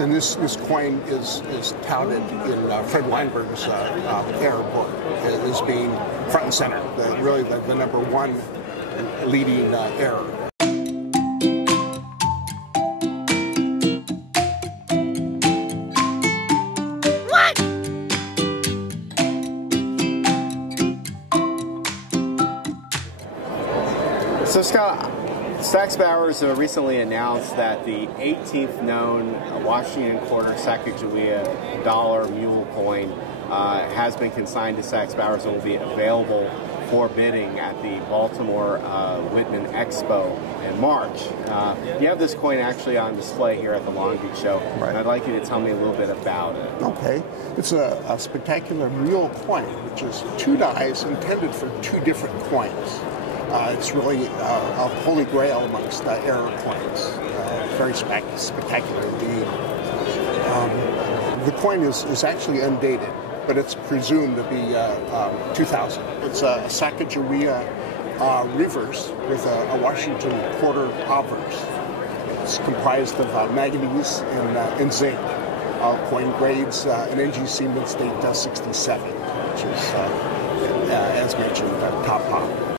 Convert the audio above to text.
And this coin is touted in Fred Weinberg's error book as being front and center, really the number one leading error. So Scott, Stax Bowers recently announced that the 18th known Washington quarter Sacagawea dollar Mule coin has been consigned to Stax Bowers and will be available for bidding at the Baltimore Whitman Expo in March. You have this coin actually on display here at the Long Beach show, right. And I'd like you to tell me a little bit about it. Okay. It's a spectacular Mule coin, which is two dies intended for two different coins. It's really a holy grail amongst error coins. Very spectacular indeed. The coin is actually undated, but it's presumed to be 2000. It's a Sacagawea reverse with a Washington quarter obverse. It's comprised of manganese and zinc. Coin grades an NGC mint state 67, which is, as mentioned, top.